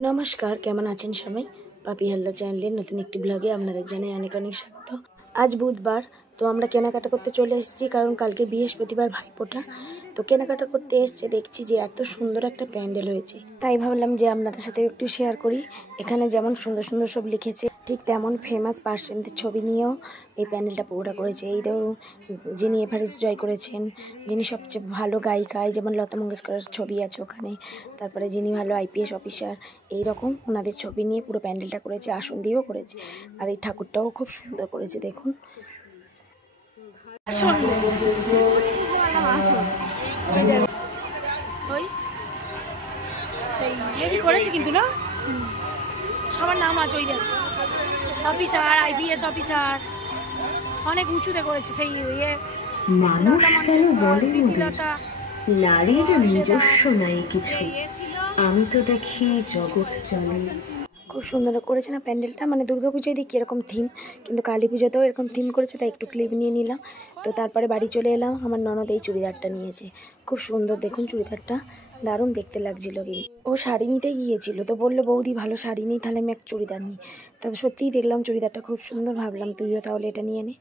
নমস্কার, কেমন আছেন সবাই? পাপি হালদার চ্যানেলের নতুন একটি ব্লগে আপনাদের জানাই অনেক অনেক স্বাগত। আজ বুধবার, তো আমরা কেনাকাটা করতে চলে এসেছি, কারণ কালকে বৃহস্পতিবার ভাইফোঁটা। তো কেনাকাটা করতে এসেছে, দেখছি যে এত সুন্দর একটা প্যান্ডেল হয়েছে, তাই ভাবলাম যে আপনাদের সাথে একটু শেয়ার করি। এখানে যেমন সুন্দর সুন্দর সব লিখেছে, ঠিক তেমন ফেমাস পার্সনদের ছবি নিয়েও এই প্যান্ডেলটা পুরোটা করেছে। এই ধরুন, যিনি এভারেস্ট জয় করেছেন, যিনি সবচেয়ে ভালো গায়িকায়, যেমন লতা মঙ্গেশকরের ছবি আছে ওখানে, তারপরে যিনি ভালো আইপিএস অফিসার, এইরকম ওনাদের ছবি নিয়ে পুরো প্যান্ডেলটা করেছে, আসন দিয়েও করেছে। আর এই ঠাকুরটাও খুব সুন্দর করেছে, দেখুন। করেছে কিন্তু না, সবার নাম আছে, ওই দেখ অফিসার, আইপিএস অফিসার, অনেক উঁচুতে করেছে। সেই ইয়ে মানুষ কেন বলে নারীর নিজস্ব নাই কিছু, আমি তো দেখি জগৎ চলে। খুব সুন্দর করেছে না প্যান্ডেলটা, মানে দুর্গাপুজোয় দেখি এরকম থিম, কিন্তু কালী পুজোতেও এরকম থিম করেছে, তাই একটু ক্লিপ নিয়ে নিলাম। তো তারপরে বাড়ি চলে এলাম। আমার ননদ এই চুড়িদারটা নিয়েছে, খুব সুন্দর, দেখুন চুড়িদারটা দারুণ দেখতে লাগছিল। কিন্তু ও শাড়ি নিতে গিয়েছিল, তো বললো বৌদি ভালো শাড়ি নেই, তাহলে আমি একটা চুড়িদার নিই। তবে সত্যিই দেখলাম চুড়িদারটা খুব সুন্দর, ভাবলাম তুইও তাহলে এটা নিয়ে নে।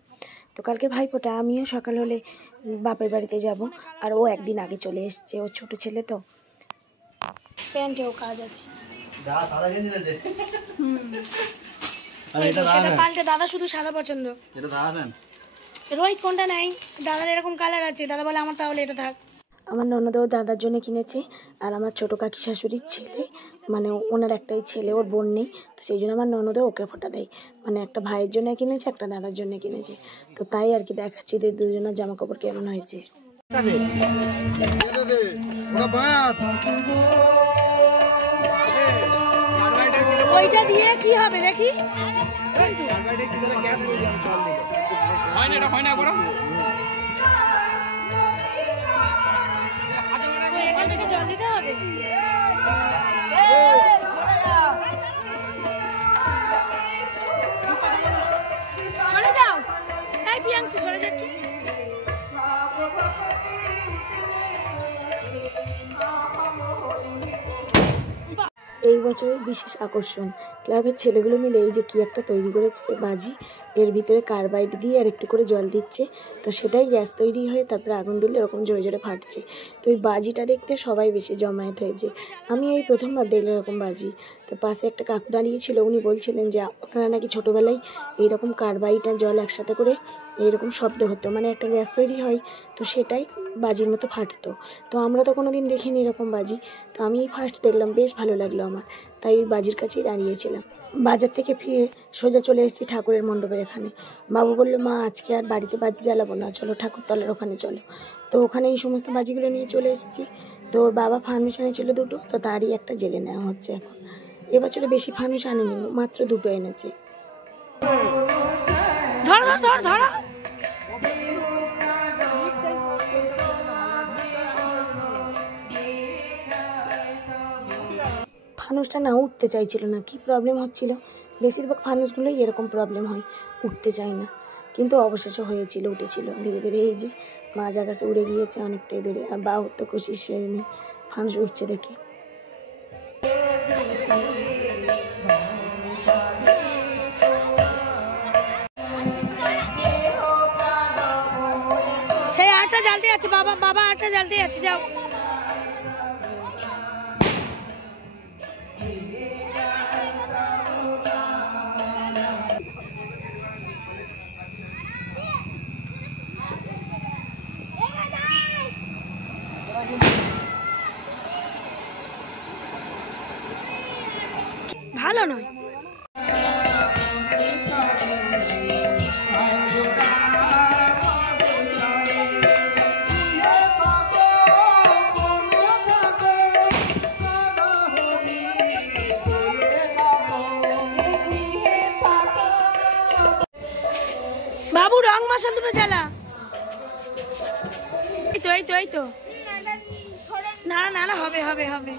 তো কালকে ভাইফোঁটা, আমিও সকাল হলে বাপের বাড়িতে যাব, আর ও একদিন আগে চলে এসছে, ওর ছোটো ছেলে তো, প্যান্টেও কাজ আছে। পাল্টে দাদা শুধু সাদা পছন্দ, রোহিত কোনটা নাই, দাদার এরকম কালার আছে, দাদা বলে আমার তাহলে এটা থাক। আমার ননদও দাদার জন্য কিনেছে, আর আমার ছোটো কাকি শাশুড়ির ছেলে, মানে ওনার একটাই ছেলে, ওর বোন নেই, তো সেই জন্য আমার ননদও ওকে ফোঁটা দেয়, মানে একটা ভাইয়ের জন্য কিনেছে, একটা দাদার জন্য কিনেছে। তো তাই আর কি দেখাচ্ছি যে দুজনের জামা কাপড় কেমন হয়েছে। ওইটা দিয়ে কি হবে দেখি, এখান থেকে জল দিতে হবে। সরে যাও, তাই প্রিয়াংশু সরে যাচ্ছি। এই বছরের বিশেষ আকর্ষণ, ক্লাবের ছেলেগুলো মিলে এই যে কি একটা তৈরি করেছে বাজি, এর ভিতরে কার্বাইড দিয়ে আর একটু করে জল দিচ্ছে, তো সেটাই গ্যাস তৈরি হয়ে তারপরে আগুন দিলে এরকম জোরে জোরে ফাটছে। তো এই বাজিটা দেখতে সবাই বেশি জমায়েত হয়েছে, আমি এই প্রথমবার দেখলাম এরকম বাজি। তো পাশে একটা কাকু দাঁড়িয়েছিল, উনি বলছিলেন যে ওনারা নাকি ছোটোবেলায় এইরকম কার্বাইড আর জল একসাথে করে এইরকম শব্দ হতো, মানে একটা গ্যাস তৈরি হয়, তো সেটাই বাজির মতো ফাটতো। তো আমরা তো কোনো দিন দেখিনি এরকম বাজি, তো আমি ফার্স্ট দেখলাম, বেশ ভালো লাগলো আমার, তাই ওই বাজির কাছেই দাঁড়িয়েছিলাম। বাজার থেকে ফিরে সোজা চলে এসেছি ঠাকুরের মণ্ডপের এখানে। বাবু বললো মা আজকে আর বাড়িতে বাজি জ্বালাবো না, চলো ঠাকুরতলার ওখানে চলো। তো ওখানে এই সমস্ত বাজিগুলো নিয়ে চলে এসেছি। তো ওর বাবা ফানুস এনেছিল দুটো, তো তারই একটা জেলে নেওয়া হচ্ছে এখন। এবছরে বেশি ফানুস আনেনি, মাত্র দুটো এনেছে। ধরো ধরো ধরো, ফানুসটা না উঠতে চাইছিল না, কি প্রবলেম হচ্ছিল, বেশিরভাগ ফানুসগুলোই এরকম প্রবলেম হয়, উঠতে চায় না, কিন্তু অবশেষে হয়েছিল, উঠেছিল ধীরে ধীরে। এই যে মাঝ আকাশে উড়ে গিয়েছে অনেকটাই দূরে, আর বাবু তো খুশি সেরে নেই ফানুস উঠছে দেখে। সেই আটটা জ্বালতে যাচ্ছে, বাবা বাবা আটটা জ্বালতে যাচ্ছে, যাও। ভালো নয়, বাবু রং মশাল দুটো জ্বালা। এই তো এই তো এই তো, না না না, হবে হবে হবে,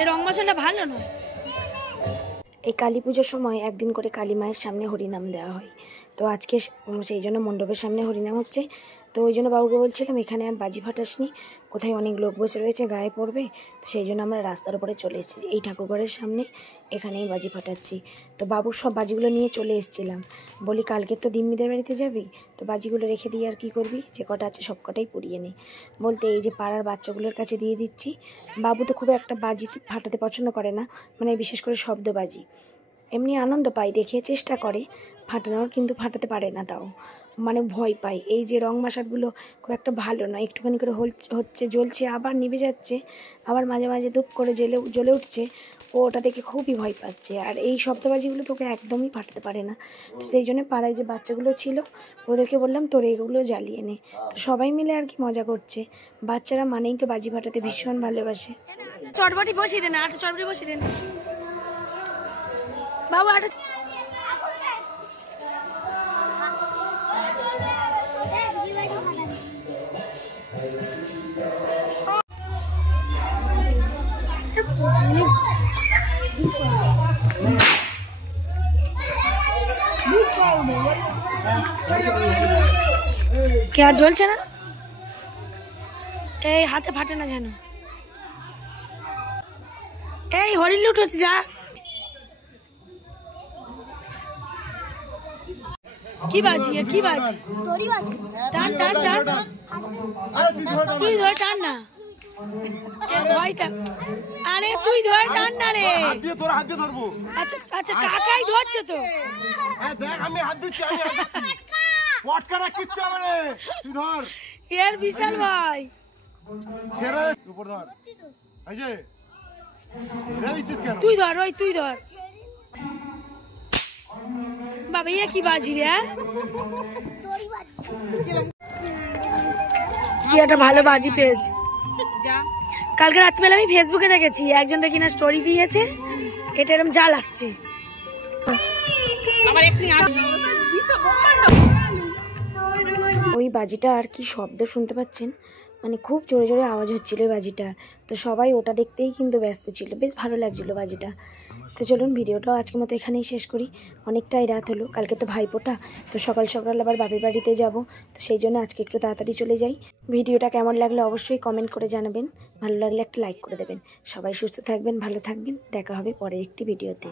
এই রং মশালটা ভালো নয়। এই কালী পুজোর সময় একদিন করে কালী মায়ের সামনে হরিনাম দেওয়া হয়, তো আজকে সেই জন্য মণ্ডপের সামনে হরিনাম হচ্ছে। তো ওই জন্য বাবুকে বলছিলাম এখানে আর বাজি ফাটাসনি, কোথায় অনেক লোক বসে রয়েছে, গায়ে পড়বে, তো সেই জন্য আমরা রাস্তার উপরে চলে এসেছি। এই ঠাকুরঘরের সামনে এখানেই বাজি ফাটাচ্ছি। তো বাবুর সব বাজিগুলো নিয়ে চলে এসেছিলাম, বলি কালকে তো দিম্মিদের বাড়িতে যাবি, তো বাজিগুলো রেখে দিয়ে আর কি করবি, যে কটা আছে সব কটাই পুড়িয়ে নে। বলতে এই যে পাড়ার বাচ্চাগুলোর কাছে দিয়ে দিচ্ছি। বাবু তো খুব একটা বাজি ফাটাতে পছন্দ করে না, মানে বিশেষ করে শব্দবাজি। এমনি আনন্দ পায় দেখে, চেষ্টা করে ফাটানোর, কিন্তু ফাটাতে পারে না, তাও মানে ভয় পায়। এই যে রং মাসারগুলো খুব একটা ভালো নয়, একটুখানি করে হচ্ছে, জ্বলছে, আবার নিভে যাচ্ছে, আবার মাঝে মাঝে ধূপ করে জ্বলে উঠছে, ও ওটা দেখে খুবই ভয় পাচ্ছে। আর এই শব্দবাজিগুলো তোকে একদমই ফাটাতে পারে না। তো সেই জন্য পাড়ায় যে বাচ্চাগুলো ছিল ওদেরকে বললাম তোর এগুলো জ্বালিয়ে নে। তো সবাই মিলে আর কি মজা করছে। বাচ্চারা মানেই তো বাজি ফাটাতে ভীষণ ভালোবাসে। চটবাটি বসিয়ে দেন, আটা চটবাটি বসিয়ে দেন বাবু, আটা। क्या জ্বলছে না? এই হাতে ফাটে না যেন। এই হরিণ লুট হচ্ছে, যা। কি বাজি? কি বাজি? টান টান টান, তুই ধরে টান না, ভয়টা। আরে তুই ধরে টান না রে। হাত দিয়ে ধরবো। আচ্ছা আচ্ছা, কাকাই ধরছে তো। দেখ আমি হাত দিচ্ছি, পটকাটা কিচ্ছু আমারে, তুই ধর। এর বিশাল ভাই ছেড়ে উপর ধর, এই যে ছেড়ে দিচ্ছিস কেন? তুই ধর, ওই তুই ধর বাবা। ইয়ে কি বাজি রে? কি একটা ভালো বাজি পেয়েছি। কালকে রাত্রিবেলা আমি ফেসবুকে দেখেছি, একজন দেখি না স্টোরি দিয়েছে, এটা এরকম জ্বালাচ্ছে। ওই বাজিটা আর কি শব্দ শুনতে পাচ্ছেন, মানে খুব জোরে জোরে আওয়াজ হচ্ছিল ওই বাজিটা। তো সবাই ওটা দেখতেই কিন্তু ব্যস্ত ছিল, বেশ ভালো লাগছিল বাজিটা। তো চলুন ভিডিওটাও আজকের মতো এখানেই শেষ করি। অনেকটাই রাত হলো, কালকে তো ভাইফোঁটা, তো সকাল সকাল আবার বাপের বাড়িতে যাব, তো সেই জন্য আজকে একটু তাড়াতাড়ি চলে যাই। ভিডিওটা কেমন লাগলো অবশ্যই কমেন্ট করে জানাবেন, ভালো লাগলে একটা লাইক করে দেবেন। সবাই সুস্থ থাকবেন, ভালো থাকবেন, দেখা হবে পরের একটি ভিডিওতে।